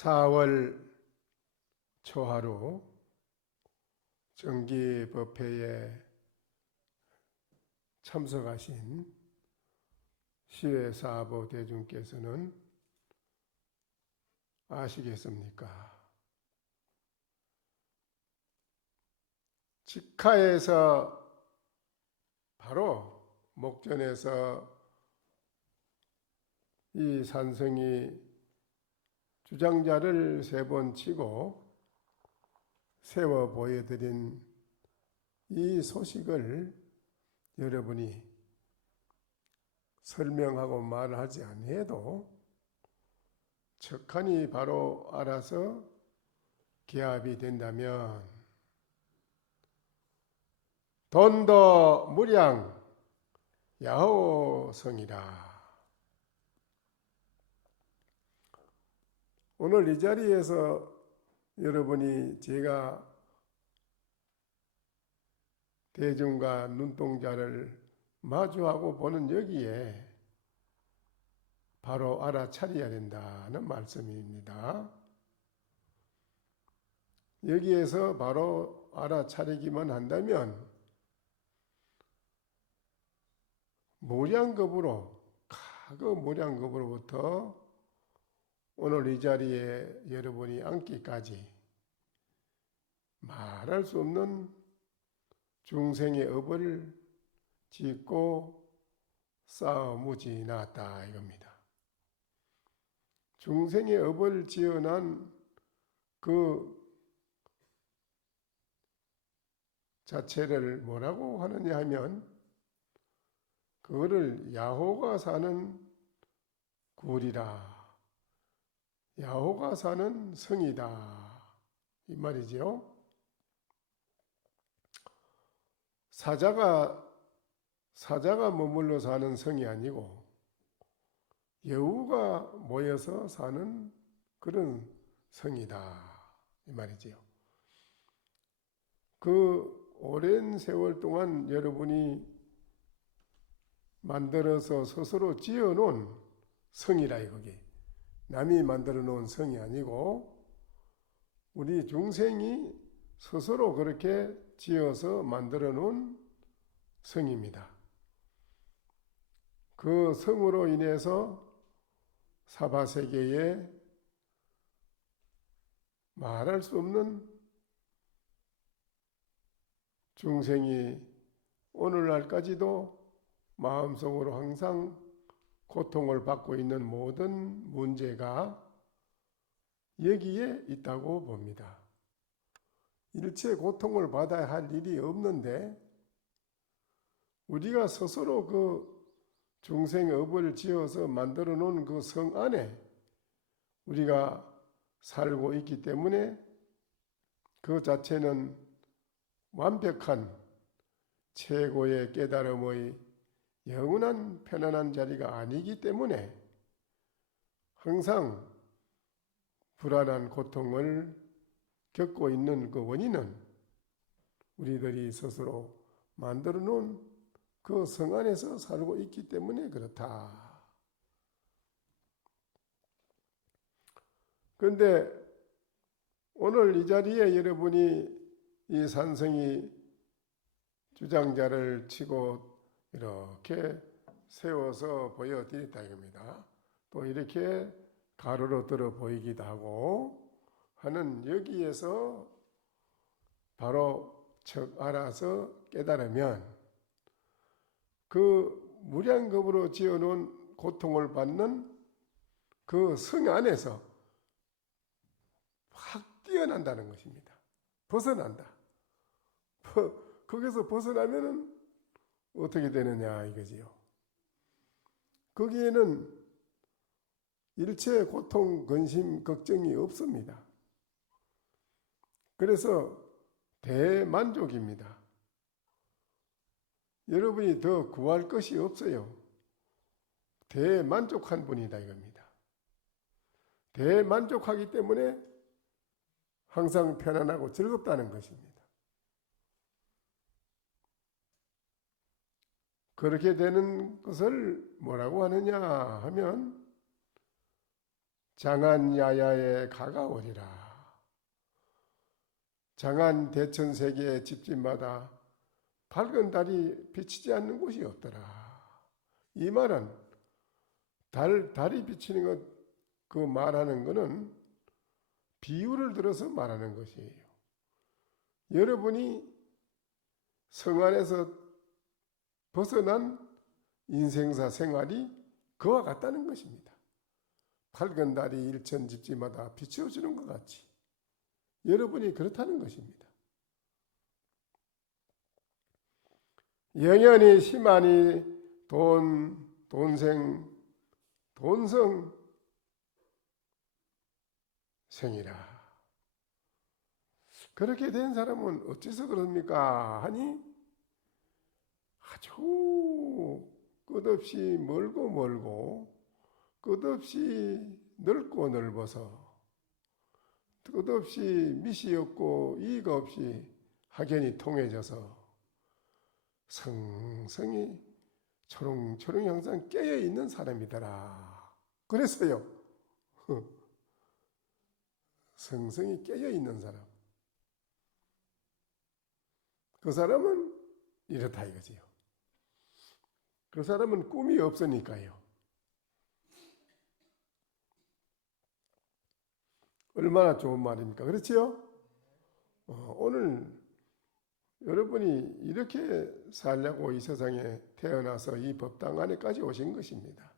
4월 초하루 정기법회에 참석하신 시외사부 대중께서는 아시겠습니까? 직하에서 바로 목전에서 이 산성이 주장자를 3번 치고 세워 보여드린 이 소식을 여러분이 설명하고 말하지 아니해도 척하니 바로 알아서 기합이 된다면 돈도 무량 야호성이라. 오늘 이 자리에서 여러분이 제가 대중과 눈동자를 마주하고 보는 여기에 바로 알아차려야 된다는 말씀입니다. 여기에서 바로 알아차리기만 한다면 무량겁으로, 과거 무량겁으로부터 오늘 이 자리에 여러분이 앉기까지 말할 수 없는 중생의 업을 짓고 쌓아 무지 나왔다 이겁니다. 중생의 업을 지어난 그 자체를 뭐라고 하느냐 하면 그거를 야호가 사는 굴이라, 야호가 사는 성이다 이 말이죠. 사자가 머물러 사는 성이 아니고 여우가 모여서 사는 그런 성이다 이 말이지요. 그 오랜 세월 동안 여러분이 만들어서 스스로 지어놓은 성이라 이거게. 남이 만들어 놓은 성이 아니고 우리 중생이 스스로 그렇게 지어서 만들어 놓은 성입니다. 그 성으로 인해서 사바세계에 말할 수 없는 중생이 오늘날까지도 마음속으로 항상 고통을 받고 있는 모든 문제가 여기에 있다고 봅니다. 일체 고통을 받아야 할 일이 없는데 우리가 스스로 그 중생의 업을 지어서 만들어 놓은 그 성 안에 우리가 살고 있기 때문에 그 자체는 완벽한 최고의 깨달음의 영원한 편안한 자리가 아니기 때문에 항상 불안한 고통을 겪고 있는 그 원인은 우리들이 스스로 만들어 놓은 그 성 안에서 살고 있기 때문에 그렇다. 그런데 오늘 이 자리에 여러분이 이 산성이 주장자를 치고 이렇게 세워서 보여드렸다 이겁니다. 또 이렇게 가로로 들어 보이기도 하고 하는 여기에서 바로 척 알아서 깨달으면 그 무량겁으로 지어놓은 고통을 받는 그 성 안에서 확 뛰어난다는 것입니다. 벗어난다. 거기서 벗어나면은 어떻게 되느냐 이거지요. 거기에는 일체 고통, 근심, 걱정이 없습니다. 그래서 대만족입니다. 여러분이 더 구할 것이 없어요. 대만족한 분이다 이겁니다. 대만족하기 때문에 항상 편안하고 즐겁다는 것입니다. 그렇게 되는 것을 뭐라고 하느냐 하면 장안야야에 가까우리라. 장안 대천세계의 집집마다 밝은 달이 비치지 않는 곳이 없더라. 이 말은 달이 비치는 것, 그 말하는 것은 비유를 들어서 말하는 것이에요. 여러분이 성 안에서 벗어난 인생사 생활이 그와 같다는 것입니다. 밝은 달이 일천 집집마다 비추어주는 것 같이 여러분이 그렇다는 것입니다. 영연히 심하니 돈성 생이라. 그렇게 된 사람은 어째서 그럽니까? 하니 아주 끝없이 멀고 끝없이 넓고 넓어서 끝없이 미시 없고 이익 없이 확연히 통해져서 성성이 초롱초롱 항상 깨어있는 사람이더라. 그래서요. 성성이 깨어있는 사람. 그 사람은 이렇다 이거지요. 그 사람은 꿈이 없으니까요. 얼마나 좋은 말입니까? 그렇지요? 오늘 여러분이 이렇게 살려고 이 세상에 태어나서 이 법당 안에까지 오신 것입니다.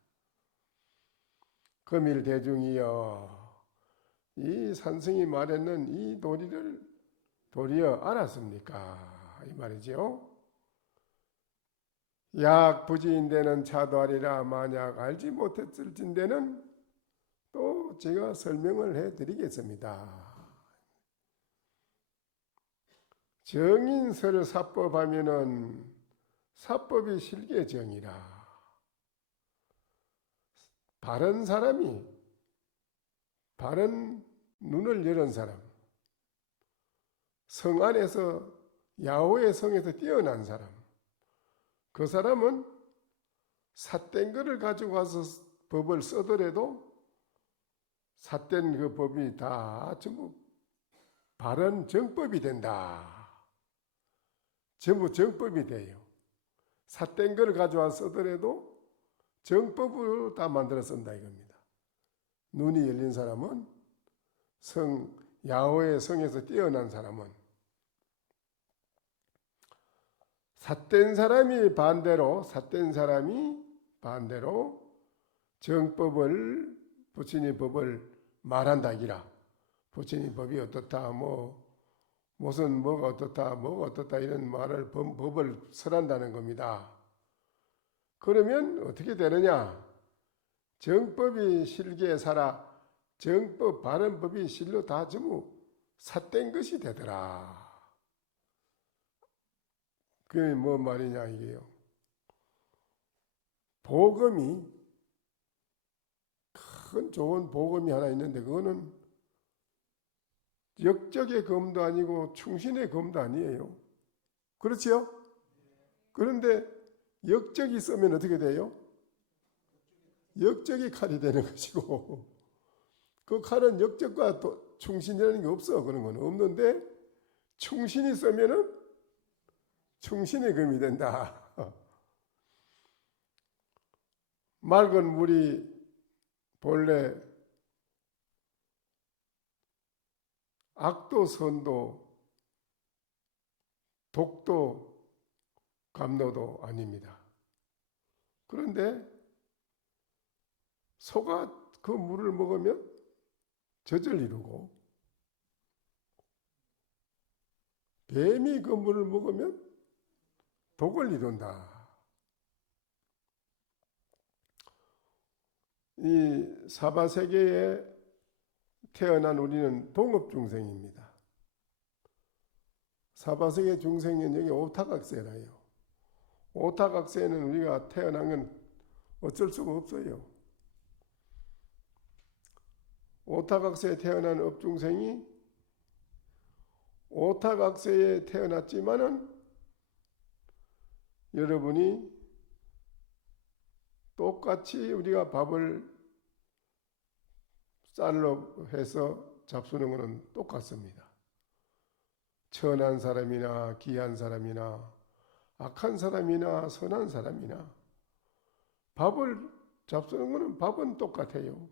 금일 대중이여, 이 산승이 말했는 이 도리를 도리어 알았습니까? 이 말이죠. 약부지인데는 차도하리라. 만약 알지 못했을진대는 또 제가 설명을 해드리겠습니다. 정인설 사법하면은 사법이 실계정이라. 바른 사람이, 바른 눈을 열은 사람, 성 안에서 야훼의 성에서 뛰어난 사람, 그 사람은 삿된 것을 가지고 와서 법을 써더라도 삿된 그 법이 다 전부 바른 정법이 된다. 전부 정법이 돼요. 삿된 것을 가져와 쓰더라도 정법으로 다 만들어 쓴다 이겁니다. 눈이 열린 사람은 야훼의 성에서 뛰어난 사람은 삿된 사람이 반대로 정법을 부처님 법을 말한다기라. 부처님 법이 어떻다 무슨 뭐가 어떻다 이런 말을 법을 설한다는 겁니다. 그러면 어떻게 되느냐? 정법이 실기에 살아 정법 바른 법이 실로 다 전부 삿된 것이 되더라. 그게 뭐 말이냐 이게요. 복음이 큰 좋은 복음이 하나 있는데 그거는 역적의 검도 아니고 충신의 검도 아니에요. 그렇지요? 그런데 역적이 쓰면 어떻게 돼요? 역적이 칼이 되는 것이고 그 칼은 역적과 충신이라는 게 없어. 그런 건 없는데 충신이 쓰면은 충신의 검이 된다. 맑은 물이 본래 악도 선도 독도 감로도 아닙니다. 그런데 소가 그 물을 먹으면 젖을 이루고 뱀이 그 물을 먹으면 독을 이룬다. 이 사바세계에 태어난 우리는 동업중생입니다. 사바세계 중생은 여기 오타각세라요. 오타각세는 우리가 태어난 건 어쩔 수가 없어요. 오타각세에 태어난 업중생이 오타각세에 태어났지만은 여러분이 똑같이 우리가 밥을 쌀로 해서 잡수는 것은 똑같습니다. 천한 사람이나 귀한 사람이나 악한 사람이나 선한 사람이나 밥을 잡수는 것은 밥은 똑같아요.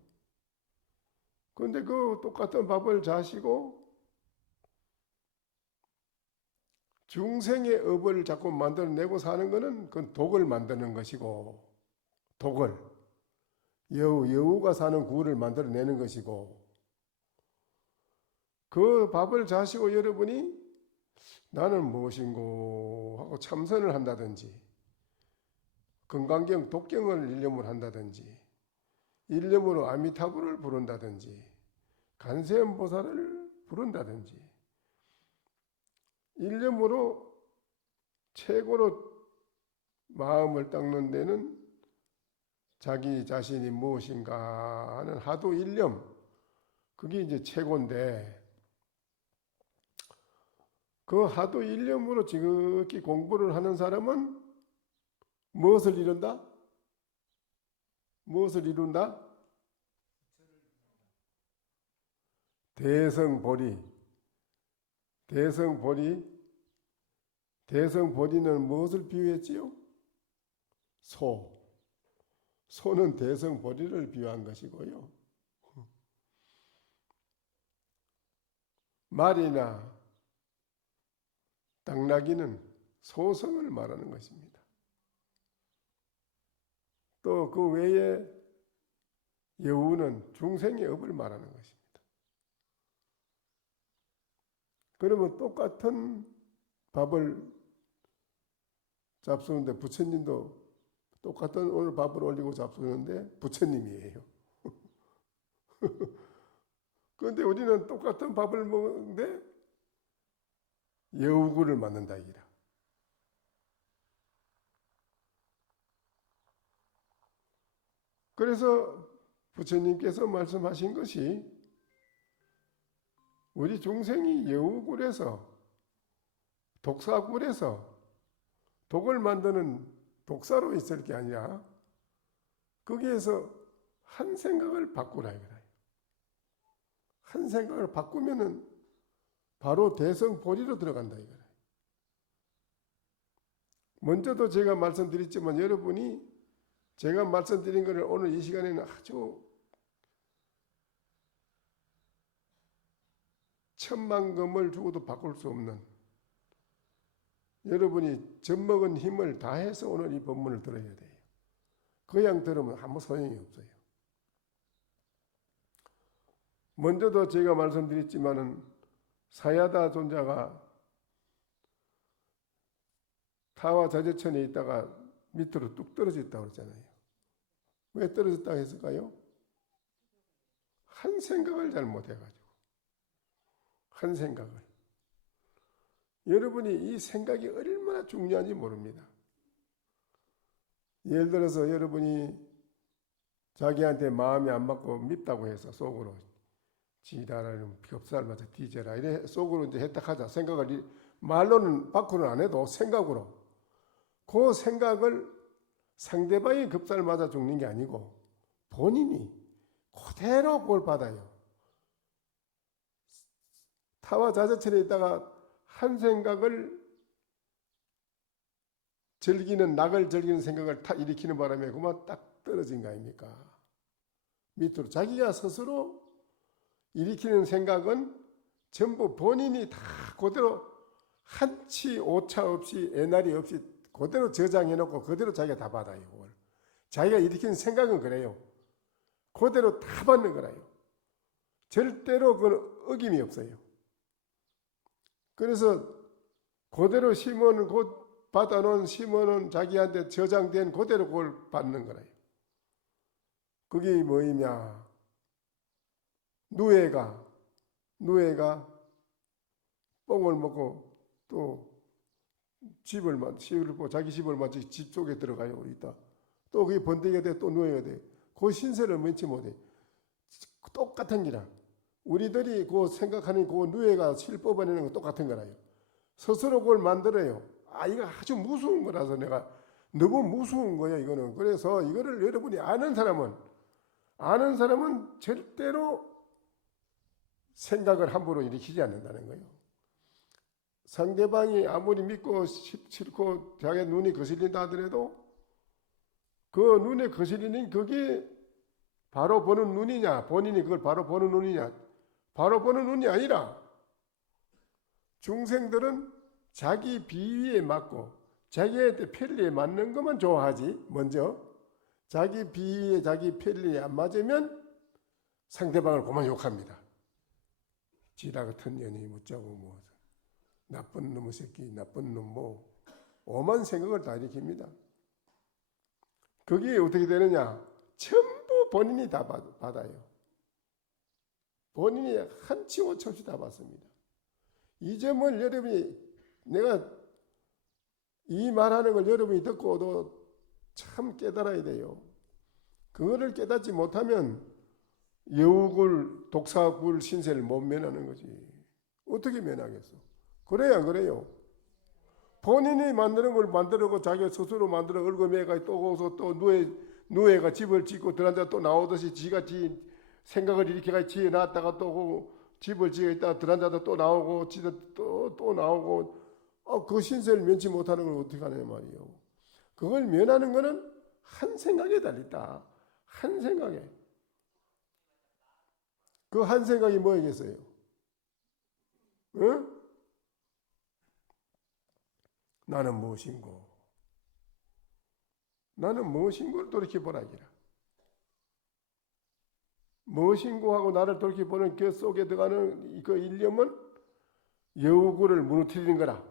그런데 그 똑같은 밥을 자시고 중생의 업을 자꾸 만들어내고 사는 것은 그건 독을 만드는 것이고, 독을 여우가 사는 구를 만들어내는 것이고, 그 밥을 자시고 여러분이 나는 무엇인고 하고 참선을 한다든지, 건강경 독경을 일념을 한다든지, 일념으로 아미타불을 부른다든지, 간세음보살을 부른다든지, 일념으로 최고로 마음을 닦는 데는 자기 자신이 무엇인가 하는 하도 일념, 그게 이제 최고인데, 그 하도 일념으로 지극히 공부를 하는 사람은 무엇을 이룬다? 무엇을 이룬다? 대성보리는 무엇을 비유했지요? 소는 대성보리를 비유한 것이고요. 말이나 당나귀는 소성을 말하는 것입니다. 또 그 외에 여우는 중생의 업을 말하는 것입니다. 그러면 똑같은 밥을 잡수는데 부처님도 똑같은 오늘 밥을 올리고 잡수는데 부처님이에요. 그런데 우리는 똑같은 밥을 먹는데 여우구를 만든다 이라. 그래서 부처님께서 말씀하신 것이 우리 중생이 여우굴에서 독사굴에서 독을 만드는 독사로 있을 게 아니라 거기에서 한 생각을 바꾸라 이거예요. 한 생각을 바꾸면은 바로 대성보리로 들어간다 이거예요. 먼저도 제가 말씀드렸지만 여러분이 제가 말씀드린 것을 오늘 이 시간에는 아주 천만금을 주고도 바꿀 수 없는 여러분이 젖먹은 힘을 다해서 오늘 이 법문을 들어야 돼요. 그냥 들으면 아무 소용이 없어요. 먼저도 제가 말씀드렸지만은 사야다 존자가 타와 자재천에 있다가 밑으로 뚝 떨어졌다고 그랬잖아요. 왜 떨어졌다고 했을까요? 한 생각을 잘못해가지고. 한 생각을. 여러분이 이 생각이 얼마나 중요한지 모릅니다. 예를 들어서 여러분이 자기한테 마음이 안 맞고 밉다고 해서 속으로 지랄하는 겹살 맞아 뒤져라 이래 속으로 이제 했다하자 생각을 말로는 밖으로는 안 해도 생각으로 그 생각을 상대방이 겹살 맞아 죽는 게 아니고 본인이 그대로 그걸 받아요. 타와 자재천에 있다가 한 생각을 낙을 즐기는 생각을 탁 일으키는 바람에 그만 딱 떨어진 거 아닙니까? 밑으로 자기가 스스로 일으키는 생각은 전부 본인이 다 그대로 한치 오차 없이 애날이 없이 그대로 저장해 놓고 그대로 자기가 다 받아요. 그걸. 자기가 일으키는 생각은 그래요. 그대로 다 받는 거라요. 절대로 그 어김이 없어요. 그래서 그대로 심어는 곧 받아놓은 심어는 자기한테 저장된 그대로 그걸 받는 거라요. 그게 뭐이냐? 누에가 뽕을 먹고 또 자기 집을 마치 집 속에 들어가요. 있다. 또 그게 번데기가 돼 또 누에가 돼. 그 신세를 면치 못해. 똑같은 기라. 우리들이 그 생각하는 그 누에가 실 뽑아내는 거 똑같은 거라요. 스스로 그걸 만들어요. 이거 아주 무서운 거라서 내가 너무 무서운 거야 이거는. 그래서 이거를 여러분이 아는 사람은 절대로 생각을 함부로 일으키지 않는다는 거예요. 상대방이 아무리 믿고 싫고 자기 눈이 거슬린다 하더라도 그 눈에 거슬리는 그게 바로 보는 눈이냐, 본인이 그걸 바로 보는 눈이냐, 바로 보는 눈이 아니라 중생들은 자기 비위에 맞고 자기한테 편리에 맞는 것만 좋아하지. 먼저 자기 비위에 자기 편리에 안 맞으면 상대방을 그만 욕합니다. 지라 같은 년이 묻자고 뭐 나쁜 놈의 새끼, 나쁜 놈 뭐 오만 생각을 다 일으킵니다. 그게 어떻게 되느냐? 전부 본인이 다 받아요. 본인이 한치 오차 없이 다 받습니다. 이 점을 여러분이 내가 이 말하는 걸 여러분이 듣고도 참 깨달아야 돼요. 그거를 깨닫지 못하면 여우굴, 독사굴 신세를 못 면하는 거지. 어떻게 면하겠어? 그래야 안 그래요? 본인이 만드는 걸 만들고 자기가 스스로 만들어 얽어매가 또 거기서 또 누에가 집을 짓고 들어앉아 또 나오듯이 지가 생각을 일으켜가 지어놨다가 또 집을 지어 있다가 들어앉아도 또 나오고 또 나오고 그 신세를 면치 못하는 걸 어떻게 하냐 말이에요. 그걸 면하는 거는 한 생각에 달렸다. 한 생각에. 그 한 생각이 뭐겠어요? 응? 나는 무엇인고? 나는 무엇인고를 돌이켜보라기라. 무엇인고 하고 나를 돌이켜보는 그 속에 들어가는 그 일념은 여우굴을 무너뜨리는 거라.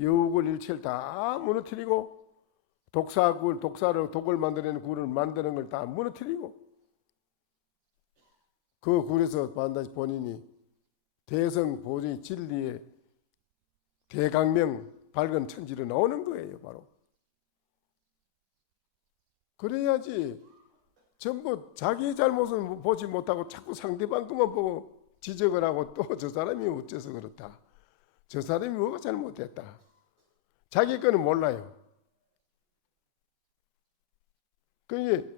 여우굴 일체를 다 무너뜨리고 독사굴, 독을 만드는 굴을 만드는 걸 다 무너뜨리고 그 굴에서 반드시 본인이 대성 보존 진리의 대강명 밝은 천지로 나오는 거예요. 바로. 그래야지 전부 자기 잘못은 보지 못하고 자꾸 상대방 것만 보고 지적을 하고 또 저 사람이 어째서 그렇다. 저 사람이 뭐가 잘못됐다. 자기 거는 몰라요. 그게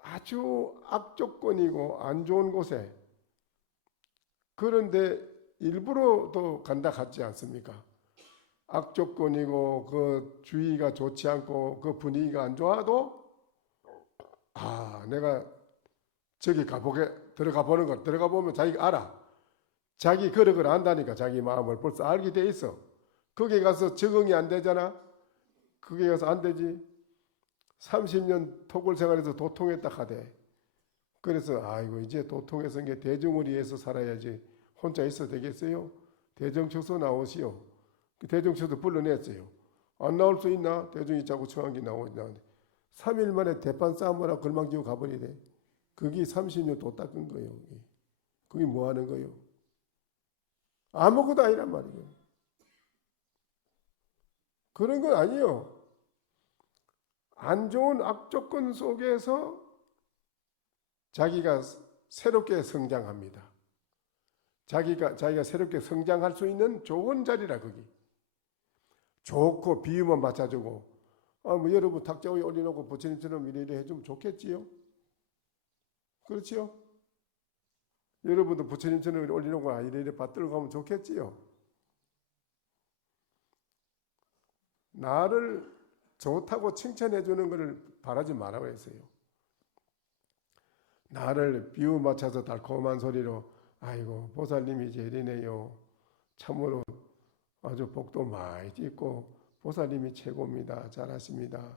아주 악조건이고 안 좋은 곳에 그런데 일부러 또 간다 같지 않습니까? 악조건이고 그 주위가 좋지 않고 그 분위기가 안 좋아도 내가 저기 들어가 보는 거 들어가 보면 자기가 알아. 자기 그릇을 안다니까 자기 마음을 벌써 알게 돼 있어. 거기 가서 적응이 안 되잖아. 거기 가서 안 되지. 30년 토굴 생활에서 도통했다 하대. 그래서 아이고 이제 도통해서 이게 대중을 위해서 살아야지 혼자 있어도 되겠어요? 대정처소 나오시오. 그 대정처소 불러냈어요. 안 나올 수 있나? 대중이 자꾸 청한 게 나오는데 3일 만에 대판 싸움을 하고 걸망지고 가버리래. 그게 30년 도 닦은 거예요. 그게 뭐 하는 거예요? 아무것도 아니란 말이에요. 그런 건 아니에요. 안 좋은 악조건 속에서 자기가 새롭게 성장합니다. 자기가 새롭게 성장할 수 있는 좋은 자리라 거기. 좋고 비유만 맞춰주고 뭐 여러분 탁자 위에 올려놓고 부처님처럼 이래 해주면 좋겠지요? 그렇지요? 여러분도 부처님처럼 올려놓고 이래 받들고 가면 좋겠지요? 나를 좋다고 칭찬해 주는 것을 바라지 말라고 했어요. 나를 비유 맞춰서 달콤한 소리로 아이고 보살님이 제일이네요. 참으로 아주 복도 많이 짓고 보살님이 최고입니다. 잘하십니다.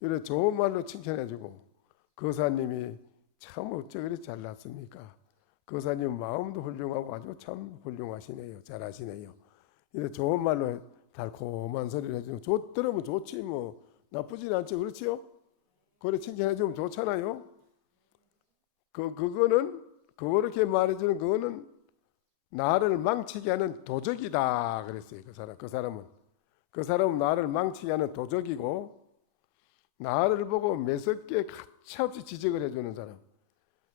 이런 좋은 말로 칭찬해 주고 거사님이 참 어째 그리 잘났습니까? 거사님 마음도 훌륭하고 아주 참 훌륭하시네요. 잘하시네요. 이런 좋은 말로 달콤한 소리를 해주면 들으면 좋지 뭐 나쁘진 않죠. 그렇지요? 그래 칭찬해주면 좋잖아요. 그렇게 말해주는 그거는 나를 망치게 하는 도적이다 그랬어요. 그 사람은 나를 망치게 하는 도적이고 나를 보고 매섭게 가차없이 지적을 해주는 사람.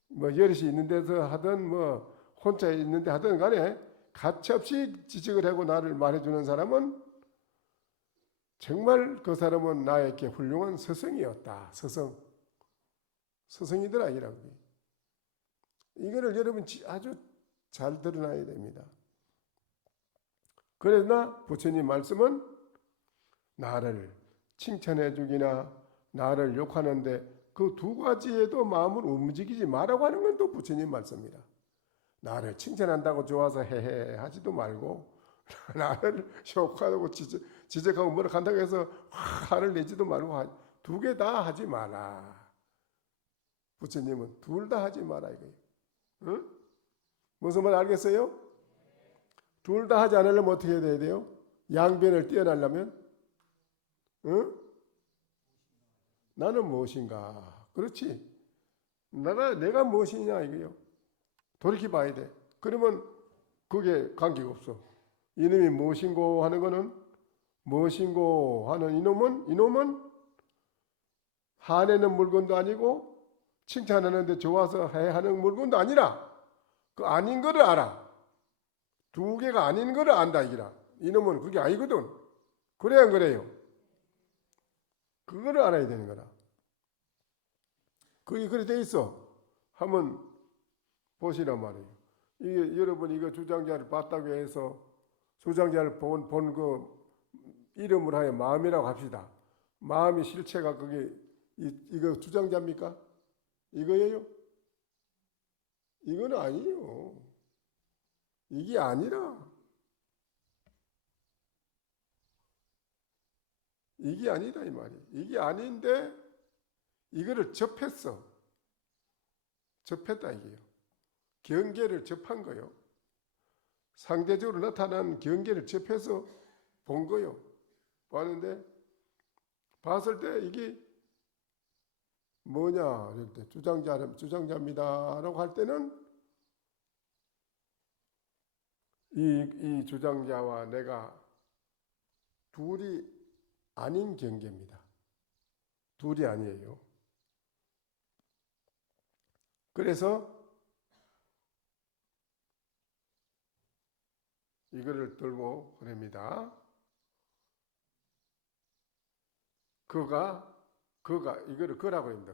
뭐 여럿이 있는 데서 하든 뭐 혼자 있는데 하든 간에 가차없이 지적을 하고 나를 말해주는 사람은 정말 그 사람은 나에게 훌륭한 스승이었다. 스승이더라 이라고. 이거를 여러분 아주 잘 드러나야 됩니다. 그러나 부처님 말씀은 나를 칭찬해 주기나 나를 욕하는데 그 두 가지에도 마음을 움직이지 말라고 하는 건 또 부처님 말씀입니다. 나를 칭찬한다고 좋아서 헤헤 하지도 말고 나를 욕하고 지적하고 뭐라 한다고 해서 화를 내지도 말고 두 개 다 하지 마라. 부처님은 둘 다 하지 마라 이거예요. 응? 무슨 말 알겠어요? 둘 다 하지 않으려면 어떻게 해야 돼요? 양변을 뛰어나려면 응? 나는 무엇인가? 그렇지. 내가 무엇이냐 이거요. 돌이켜 봐야 돼. 그러면 그게 관계가 없어. 이놈이 무엇인고 하는 거는 무엇인고 하는 이놈은 화내는 물건도 아니고 칭찬하는데 좋아서 하는 물건도 아니라 그 아닌 거를 알아. 두 개가 아닌 거를 안다 이기라. 이놈은 그게 아니거든. 그래 안 그래요? 그거를 알아야 되는 거라. 그게 그래 돼 있어. 한번 보시란 말이에요. 이게 여러분 이거 주장자를 봤다고 해서 주장자를 본 그 이름을 하여 마음이라고 합시다. 마음이 실체가 그게 이거 주장자입니까? 이거예요? 이건 아니에요. 이게 아니라. 이게 아니다 이 말이에요. 이게 아닌데 이거를 접했어. 접했다 이게요. 경계를 접한 거요. 상대적으로 나타난 경계를 접해서 본 거요. 봤는데 봤을 때 이게 뭐냐 이럴 때 주장자입니다라고 할 때는 이 주장자와 내가 둘이 아닌 경계입니다. 둘이 아니에요. 그래서 이거를 들고 그럽니다. 그가 이거를 그라고 합니다.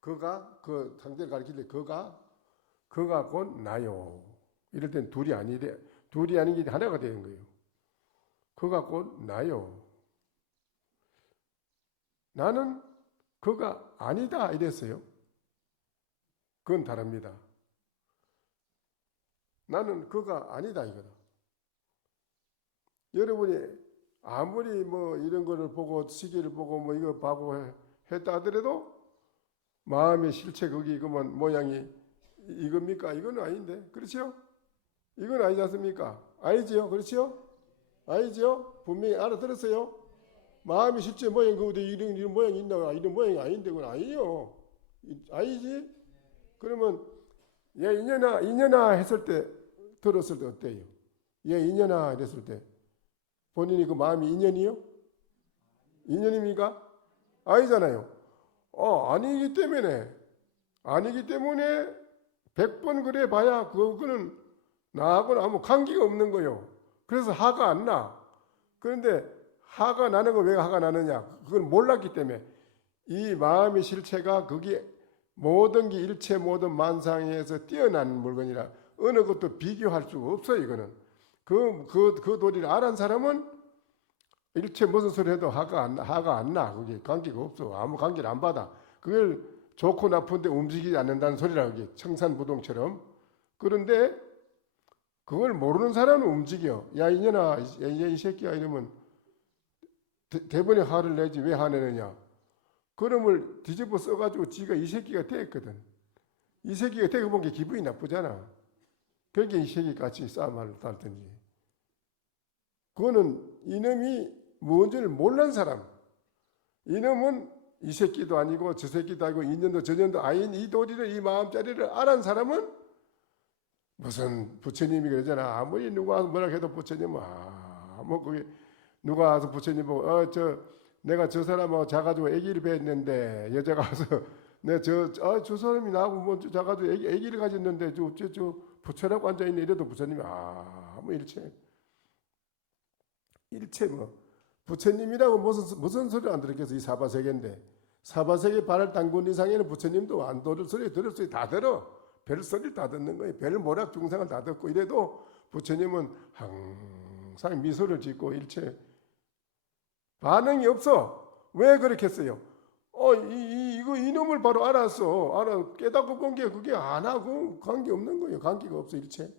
그가 그 상대를 가리킬 때 그가 곧 나요. 이럴 땐 둘이 아닌 게 하나가 되는 거예요. 그가 곧 나요. 나는 그가 아니다 이랬어요. 그건 다릅니다. 나는 그가 아니다 이거다. 여러분이 아무리 뭐 이런 거를 보고 시계를 보고 뭐 이거 보고 했다 하더라도 마음의 실체 거기 그만 모양이 이겁니까? 이건 아닌데. 그렇죠? 이건 아니지 않습니까? 아니지요? 그렇죠? 아니죠? 분명히 알아들었어요? 마음의 실체 모양 그거도 이런 모양이 있나? 이런 모양이 아닌데 그건 아니에요. 아니지? 그러면 얘 이년아 했을 때 들었을 때 어때요? 얘 이년아 이랬을 때 본인이 그 마음이 인연이요? 인연입니까? 아니잖아요. 아니기 때문에 100번 그래 봐야 그거는 나하고는 아무 관계가 없는 거요. 그래서 화가 안 나. 그런데 화가 나는 거 왜 화가 나느냐? 그걸 몰랐기 때문에 이 마음의 실체가 그게 모든 게 일체 모든 만상에서 뛰어난 물건이라 어느 것도 비교할 수가 없어요. 이거는 그 도리를 알은 사람은 일체 무슨 소리 해도 화가 안 나. 그게 관계가 없어. 아무 관계를 안 받아. 그걸 좋고 나쁜데 움직이지 않는다는 소리라 그게 청산부동처럼. 그런데 그걸 모르는 사람은 움직여. 야 이년아, 이 새끼야 이러면 대번에 화를 내지 왜 화내느냐? 그놈을 뒤집어 써가지고 지가 이 새끼가 됐거든. 이 새끼가 되고 본 게 기분이 나쁘잖아. 그러니까 이 새끼 같이 싸움을 달든지. 그거는 이놈이 뭔지를 몰란 사람. 이놈은 이 새끼도 아니고 저 새끼도 아니고 이년도 저년도 아닌 이 도리를 이 마음자리를 알은 사람은 무슨 부처님이 그러잖아. 아무리 누가 와서 뭐라 해도 부처님은 뭐 그게 누가 와서 부처님 보고 내가 저 사람하고 자가지고 아기를 뵀는데 여자가 와서 내가 저 사람이 나하고 뭐 자가지고 아기를 가졌는데 저 부처라고 앉아 있네 이래도 부처님이 뭐 일체 뭐 부처님이라고 무슨 소리를 안 들었겠어. 이 사바세계인데 사바세계 발을 담근 이상에는 부처님도 안 들을 소리 다 들어. 별 소리를 다 듣는 거예요. 별 모락 중상을 다 듣고 이래도 부처님은 항상 미소를 짓고 일체 반응이 없어. 왜 그렇겠어요? 이거 이놈을 바로 알아 깨닫고 본 게 그게 안 하고 관계 없는 거예요. 관계가 없어 일체.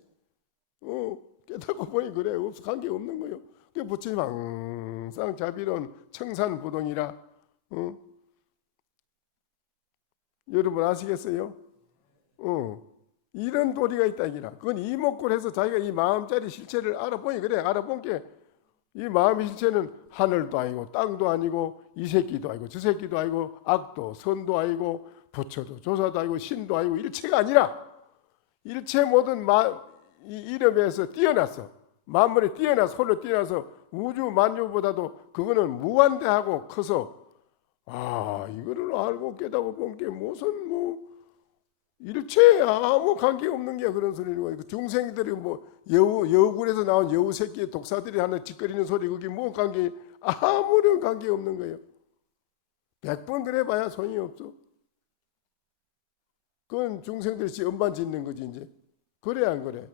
깨닫고 보니 그래 없어 관계 없는 거예요. 그 부처님 항상 자비로운 청산부동이라. 여러분 아시겠어요? 이런 도리가 있다 이기라. 그건 이목구해서 자기가 이 마음짜리 실체를 알아보니 그래. 알아본 게 이 마음의 실체는 하늘도 아니고 땅도 아니고 이 새끼도 아니고 저 새끼도 아니고 악도 선도 아니고 부처도 조사도 아니고 신도 아니고 일체가 아니라 일체 모든 이 이름에서 뛰어났어. 만물에 뛰어나서 홀로 뛰어나서 우주 만유보다도 그거는 무한대하고 커서 이거를 알고 깨닫고 본 게 무슨 일체에 아무 관계 없는 게 그런 소리인 거예요. 중생들이 여우굴에서 나온 여우 새끼 독사들이 하는 짓거리는 소리 그게 뭐 관계 아무런 관계 없는 거예요. 100번 그래봐야 소용이 없어. 그건 중생들이 엄반 짓는 거지 이제. 그래 안 그래?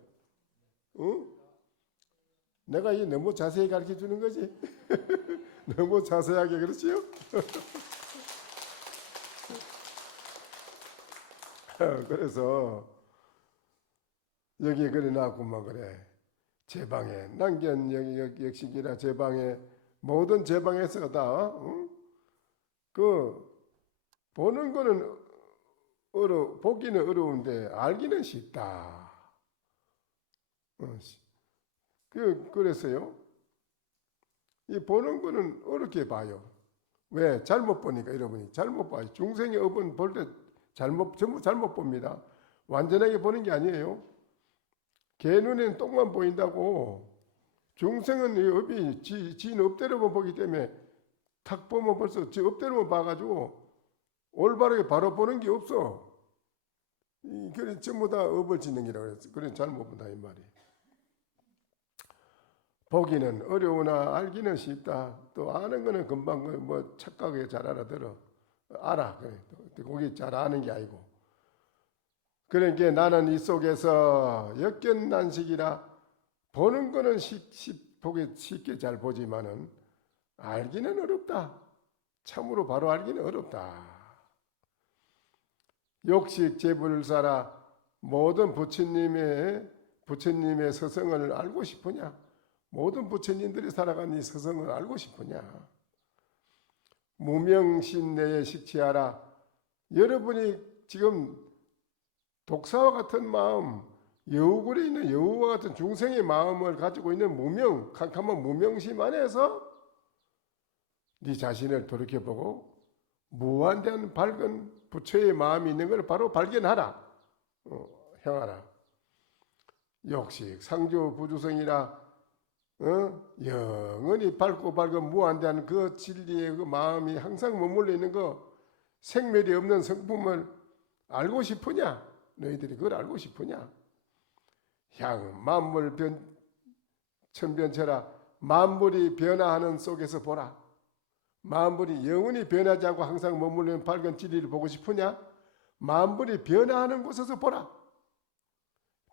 내가 이 너무 자세히 가르쳐 주는 거지. 너무 자세하게 그렇지요? 그래서 여기 그래 놨구만 그래. 제방에 난견 역식이라 제방에 모든 제방에서 다 보는 거는 보기는 어려운데 알기는 쉽다. 그래서요. 이 보는 거는 어렵게 봐요. 왜? 잘못 보니까 여러분이 잘못 봐요. 중생의 업은 볼 때 전부 잘못 봅니다. 완전하게 보는 게 아니에요. 개 눈에는 똥만 보인다고. 중생은 이 업이 지 업대로만 보기 때문에 탁 보면 벌써 지 업대로만 봐가지고 올바르게 바로 보는 게 없어. 그래 전부 다 업을 짓는 기라고 그랬어. 그래 잘못 본다 이 말이. 보기는 어려우나 알기는 쉽다. 또 아는 거는 금방 착각하게 잘 알아들어. 알아. 그래. 그게 잘 아는 게 아니고. 그러니까 나는 이 속에서 역견난식이라 보는 거는 보기 쉽게 잘 보지만은 알기는 어렵다. 참으로 바로 알기는 어렵다. 욕식 제불사라 모든 부처님의 서성을 알고 싶으냐? 모든 부처님들이 살아간 이 서성을 알고 싶으냐? 무명신 내에 식치하라. 여러분이 지금 독사와 같은 마음, 여우굴에 있는 여우와 같은 중생의 마음을 가지고 있는 캄캄한 무명심 안에서 네 자신을 돌이켜보고 무한대한 밝은 부처의 마음이 있는 걸 바로 발견하라. 행하라. 욕식 상조 부주성이라 영원히 밝고 밝은 무한대한 그 진리의 그 마음이 항상 머물러 있는 거 생멸이 없는 성품을 알고 싶으냐? 너희들이 그걸 알고 싶으냐? 만물 천변처라 만물이 변화하는 속에서 보라. 만물이 영원히 변하지 않고 항상 머물러 있는 밝은 진리를 보고 싶으냐? 만물이 변화하는 곳에서 보라.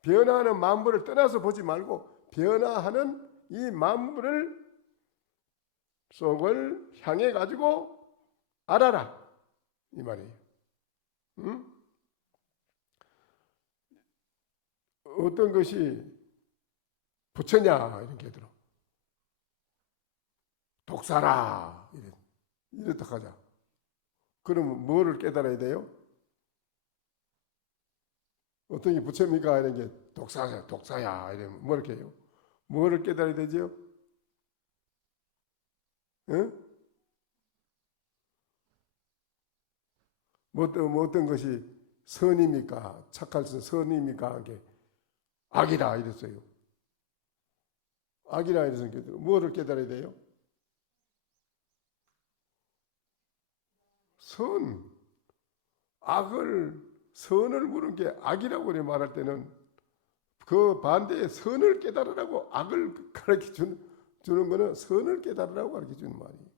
변화하는 만물을 떠나서 보지 말고 변화하는 이 만물을 속을 향해 가지고 알아라 이 말이에요. 어떤 것이 부처냐 이렇게 들어. 독사라 이렇다 하자. 그러면 뭐를 깨달아야 돼요? 어떤 게 부처입니까? 이런 게 독사야 이러면 뭐 이렇게 해요? 뭐를 깨달아야 되죠? 어떤 것이 선입니까? 착할 선입니까? 이게 악이라 이랬어요. 악이라 이래서 뭐를 깨달아야 돼요? 선을 물은 게 악이라고 그래 말할 때는 그 반대에 선을 깨달으라고 악을 가르쳐 주는 거는 선을 깨달으라고 가르쳐 주는 말이에요.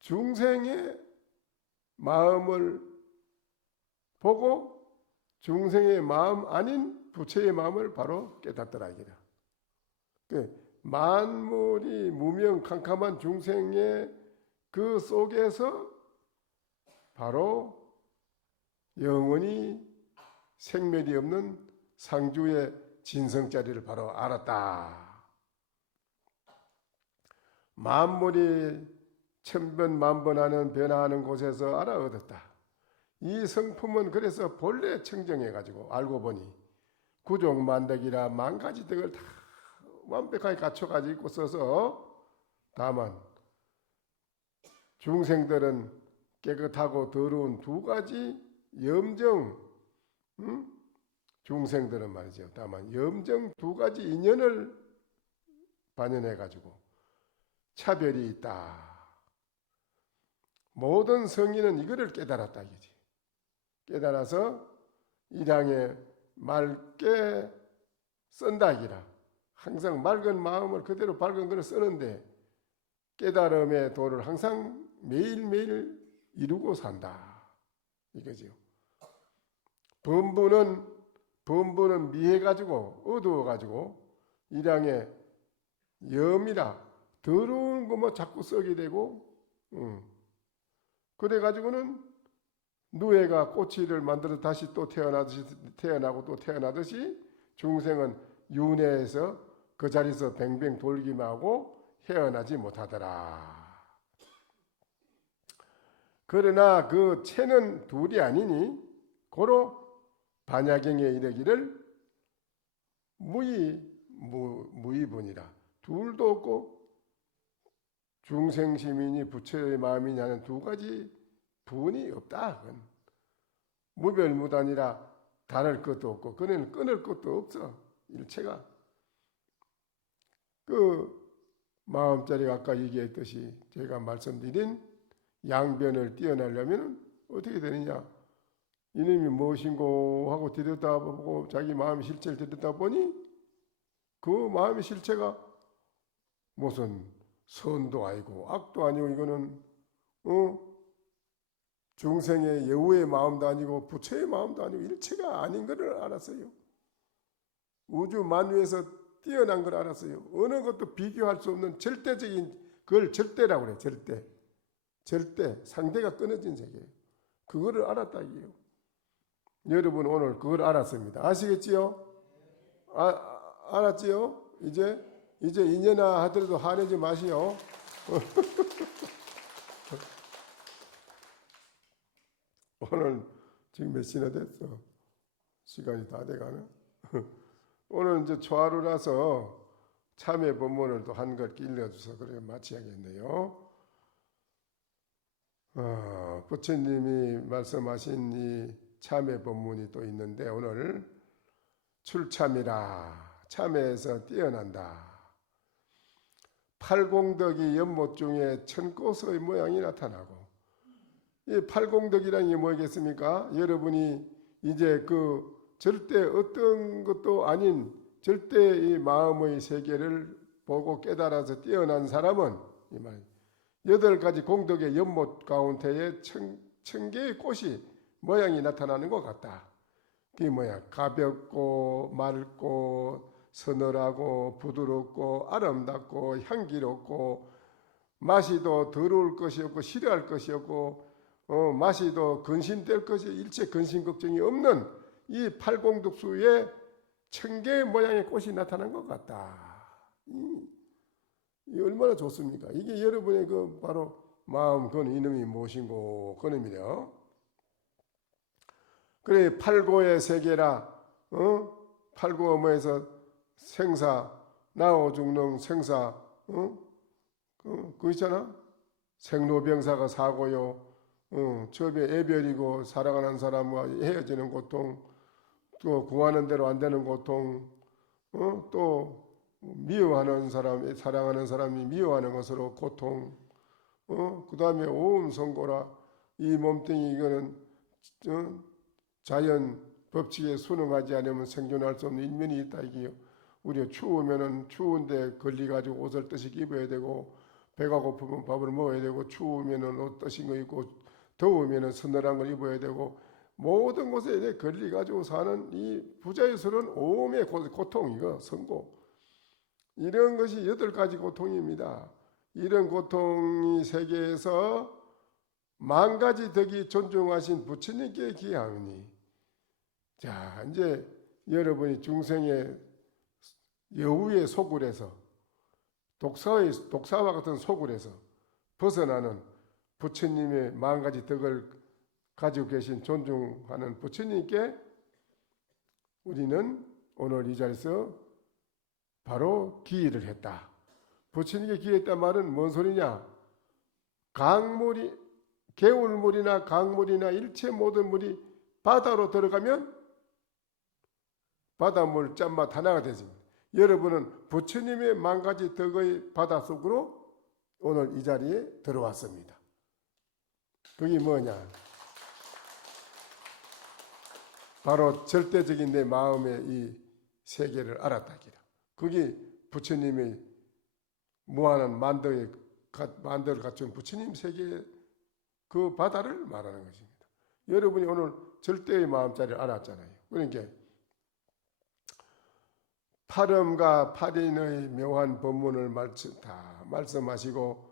중생의 마음을 보고 중생의 마음 아닌 부처의 마음을 바로 깨닫더라 이게라. 만물이 무명 캄캄한 중생의 그 속에서 바로 영원히 생멸이 없는 상주의 진성자리를 바로 알았다. 만물이 천번 만번하는 변화하는 곳에서 알아 얻었다. 이 성품은 그래서 본래 청정해가지고 알고 보니 구족만덕이라 만가지 덕을 다 완벽하게 갖춰가지고 있고 써서 다만 중생들은 깨끗하고 더러운 두 가지 염정, 중생들은 말이죠. 다만 염정 두 가지 인연을 반영해가지고 차별이 있다. 모든 성인은 이거를 깨달았다 이거지. 깨달아서 일향에 맑게 쓴다 이기라. 항상 맑은 마음을 그대로 밝은 글을 쓰는데 깨달음의 도를 항상 매일매일 이루고 산다 이거지요. 범부는 미해가지고 어두워가지고 일향에 염이라 더러운 것만 자꾸 쓰게 되고 그래가지고는 누에가 꼬치를 만들어 다시 또 태어나고 또 태어나듯이 중생은 윤회에서 그 자리에서 뱅뱅 돌기만 하고 헤어나지 못하더라. 그러나 그 체는 둘이 아니니 고로 반야경에 이르기를 무의분이라. 둘도 없고 중생심이니 부처의 마음이냐는 두 가지 분이 없다. 그건 무별무단이라 다를 것도 없고 그는 끊을 것도 없어. 일체가. 그 마음자리가 아까 얘기했듯이 제가 말씀드린 양변을 뛰어나려면 어떻게 되느냐. 이놈이 무엇인고 하고 들여다보고 자기 마음의 실체를 들여다보니 그 마음의 실체가 무슨 선도 아니고 악도 아니고 이거는 중생의 여우의 마음도 아니고 부처의 마음도 아니고 일체가 아닌 것을 알았어요. 우주 만유에서 뛰어난 걸 알았어요. 어느 것도 비교할 수 없는 절대적인 그걸 절대라고 그래요. 절대 상대가 끊어진 세계예요. 그거를 알았다 이게요. 여러분 오늘 그걸 알았습니다. 아시겠지요? 알았지요? 이제 인연아 하더라도 화내지 마시오. 오늘 지금 몇 시나 됐어? 시간이 다 돼가네. 오늘 이제 초하루라서 참회 법문을 또 한 걸 일러줘서 그래 마치야겠네요. 부처님이 말씀하신 이 참회 법문이 또 있는데 오늘 출참이라 참회에서 뛰어난다. 팔공덕이 연못 중에 천꽃의 모양이 나타나고 이 팔공덕이라는 게 뭐겠습니까? 여러분이 이제 그 절대 어떤 것도 아닌 절대 이 마음의 세계를 보고 깨달아서 뛰어난 사람은 이 말 8가지 공덕의 연못 가운데에 1000개의 꽃이 모양이 나타나는 것 같다. 그게 뭐야? 가볍고 맑고 서늘하고 부드럽고 아름답고 향기롭고 맛이 더 더러울 것이 없고 싫어할 것이 없고 맛이 더 근심될 것이 일체 근심 걱정이 없는 이 팔공덕수에 1000개의 모양의 꽃이 나타난 것 같다. 이 얼마나 좋습니까? 이게 여러분의 그 바로 마음 그 이놈이 무엇인고 그 놈이래요. 그래 팔고의 세계라 팔고어머에서 생사 나오 죽는 생사 그거 있잖아. 생로병사가 사고요. 처음에 애별이고 사랑하는 사람과 헤어지는 고통, 또 구하는 대로 안 되는 고통, 또 미워하는 사람, 사랑하는 사람이 미워하는 것으로 고통, 그 다음에 온 성고라. 이 몸뚱이 이거는 자연 법칙에 순응하지 않으면 생존할 수 없는 인면이 있다 이게요. 우리가 추우면은 추운데 걸리가지고 옷을 뜨식 입어야 되고 배가 고프면 밥을 먹어야 되고 추우면은 옷 뜨신 거 입고 더우면 서늘한 걸 입어야 되고 모든 곳에 걸리 가지고 사는 이 부자유스러운 오음의 고통, 이거 선고, 이런 것이 8가지 고통입니다. 이런 고통이 세계에서 10,000가지 덕이 존중하신 부처님께 기하오니, 자 이제 여러분이 중생의 여우의 소굴에서 독사와 같은 소굴에서 벗어나는 부처님의 10,000가지 덕을 가지고 계신 존중하는 부처님께 우리는 오늘 이 자리에서 바로 기의를 했다. 부처님께 기의했단 말은 뭔 소리냐? 개울물이나 강물이나 일체 모든 물이 바다로 들어가면 바닷물 짠맛 하나가 되지. 여러분은 부처님의 10,000가지 덕의 바닷속으로 오늘 이 자리에 들어왔습니다. 그게 뭐냐? 바로 절대적인 내 마음의 이 세계를 알았다기라. 그게 부처님의 무한한 만덕을 갖춘 부처님 세계의 그 바다를 말하는 것입니다. 여러분이 오늘 절대의 마음자리를 알았잖아요. 그러니까 팔음과 팔인의 묘한 법문을 다 말씀하시고,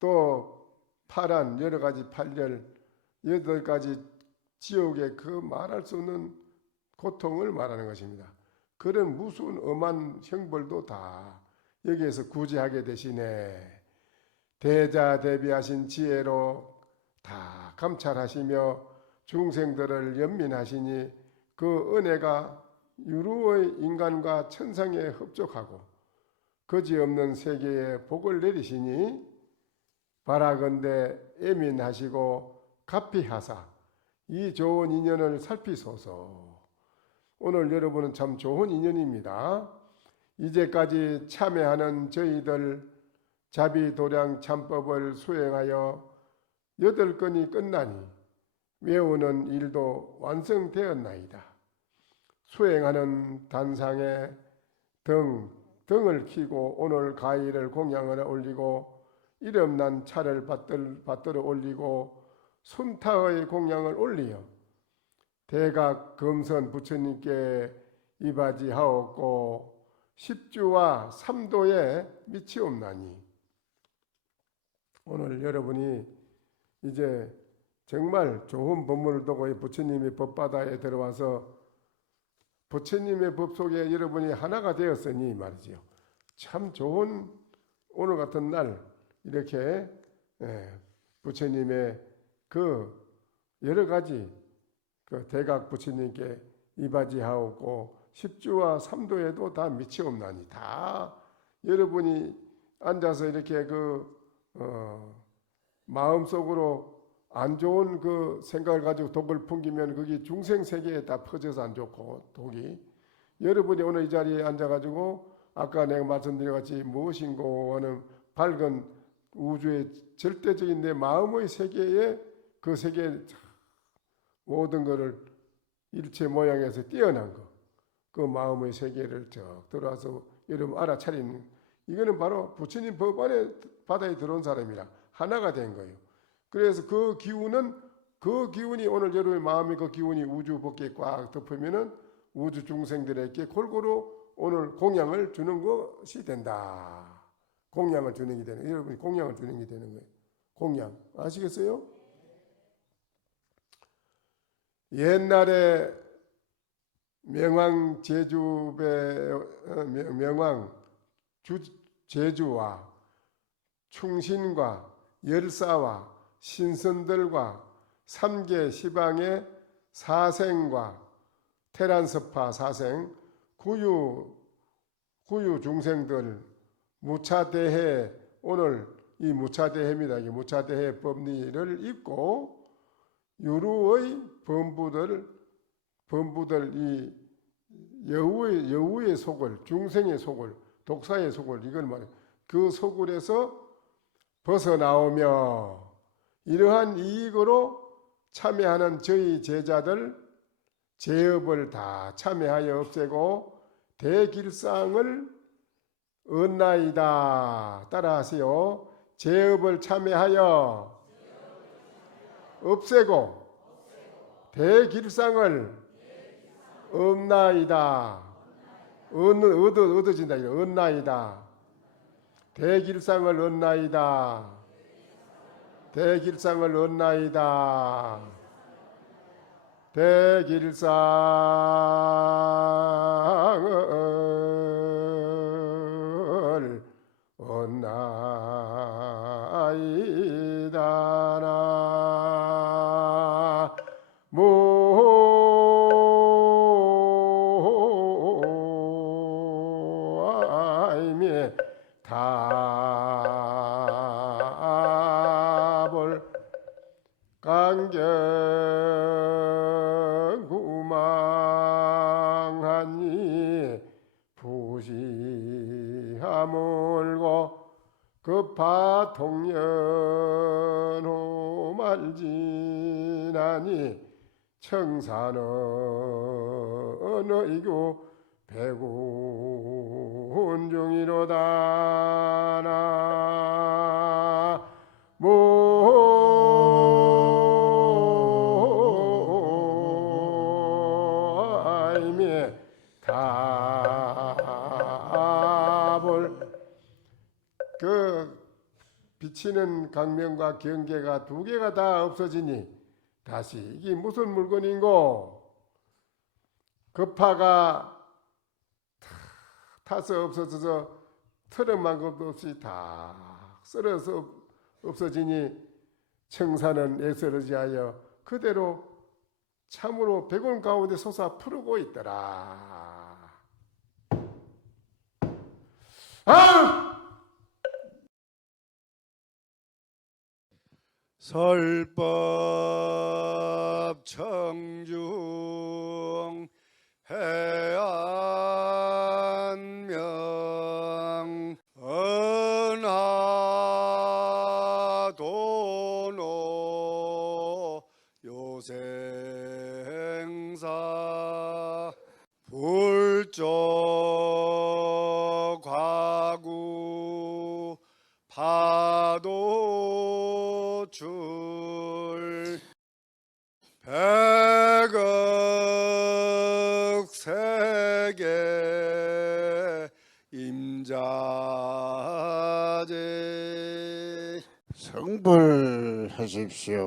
또 팔한 여러 가지 팔열 8가지 지옥의 그 말할 수 없는 고통을 말하는 것입니다. 그런 무수한 엄한 형벌도 다 여기에서 구제하게 되시네. 대자대비하신 지혜로 다 감찰하시며 중생들을 연민하시니 그 은혜가 유루의 인간과 천상에 흡족하고 거지없는 세계에 복을 내리시니 바라건대 애민하시고 가피하사 이 좋은 인연을 살피소서. 오늘 여러분은 참 좋은 인연입니다. 이제까지 참여하는 저희들 자비도량 참법을 수행하여 8건이 끝나니 외우는 일도 완성되었나이다. 수행하는 단상에 등을 켜고 오늘 가위를 공양을 올리고 이름난 차를 받들어 올리고 순타의 공양을 올리어 대각 금선 부처님께 이바지하옵고 십주와 삼도에 미치옵나니, 오늘 여러분이 이제 정말 좋은 법문을 두고 부처님의 법바다에 들어와서 부처님의 법 속에 여러분이 하나가 되었으니 말이지요. 참 좋은 오늘 같은 날 이렇게 부처님의 그 여러 가지 그 대각 부처님께 이바지하옵고 십주와 삼도에도 다 미치옵나니, 다 여러분이 앉아서 이렇게 마음속으로 안 좋은 그 생각을 가지고 독을 풍기면 그게 중생 세계에 다 퍼져서 안 좋고, 독이 여러분이 오늘 이 자리에 앉아가지고 아까 내가 말씀드린 같이 무엇인고 하는 밝은 우주의 절대적인 내 마음의 세계에 그 세계에 모든 것을 일체 모양에서 뛰어난 것, 그 마음의 세계를 쭉 들어와서 여러분 알아차리는, 이거는 바로 부처님 법 안에 바다에 들어온 사람이라 하나가 된 거예요. 그래서 그 기운이 오늘 여러분의 마음의 그 기운이 우주 법계에 꽉 덮으면은 우주 중생들에게 골고루 오늘 공양을 주는 것이 된다. 공양을 주는 게 되는, 여러분이 공양을 주는 게 되는 거예요. 공양 아시겠어요? 옛날에 명왕 제주와 충신과 열사와 신선들과 3계 시방의 사생과 테란스파 사생, 구유 중생들 무차대해, 오늘 이 무차대해입니다. 이 무차대해 법리를 입고 유루의 범부들 이 여우의 속을, 중생의 속을, 독사의 속을, 이걸 말해요. 그 속을에서 벗어나오며 이러한 이익으로 참여하는 저희 제자들 제업을 다 참여하여 없애고 대길상을 얻나이다. 따라하세요. 제업을 참여하여 없애고 대길상을 얻나이다. 얻어진다. 얻나이다. 대길상을 얻나이다. 대길상을 얻나이다. 대길상을 얻나이다. 나무아이미 답을 강경구망하니 부시하물고 급파 통연호 말지나니 청산은 의교 백운 중이로다. 나무아이미 답을 그 비치는 강명과 경계가 두 개가 다 없어지니 다시 이게 무슨 물건인고? 급파가 타서 없어져서 트름한 것도 없이 다 썰어서 없어지니 청산은 애쓰러지하여 그대로 참으로 백원 가운데 솟아 푸르고 있더라. 설법 청중 해안명 은하도노 요생사 불조 과구 파도줄 백억 세계 임자제 성불하십시오.